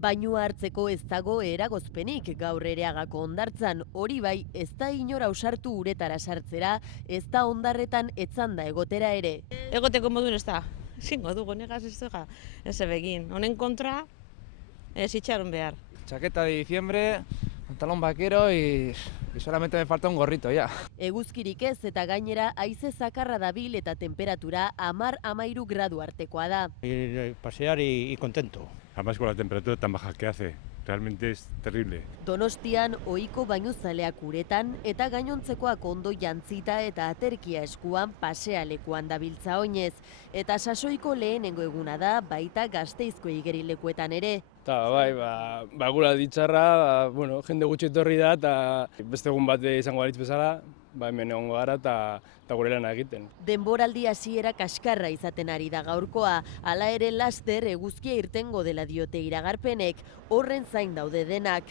Bainua hartzeko ez dago eragozpenik gaur Ereagako hondartzan, hori bai, ez da inora ausartu uretara sartzera, ez da hondarretan etzanda egotera ere. Egoteko modun ez da, zingo dugu negaz ez duga, ez ebegin. Honen kontra, ez itxaron behar. Chaqueta de diciembre, pantalón vaquero y solamente me falta un gorrito ya. Eguzkirik ez eta gainera haize zakarra dabil eta temperatura 10–13 gradu artekoa da. Pasear y contento. Además con la temperatura tan baja que hace, realmente es terrible. Donostian ohiko bainuzaleak uretan eta gainontzekoak ondo jantzita eta aterkia eskuan pasealekuan dabiltza oinez. Eta sasoiko lehenengo eguna da baita Gasteizko igerilekuetan ere. Ta bai, gura ditxarra, jende gutxi etorri da eta beste egun bat izango baritz bezala, hemen egongo gara eta gure lana egiten. Denboraldi hasiera kaskarra izaten ari da gaurkoa, hala ere laster eguzkia irtengo dela diote iragarpenek, horren zain daude denak.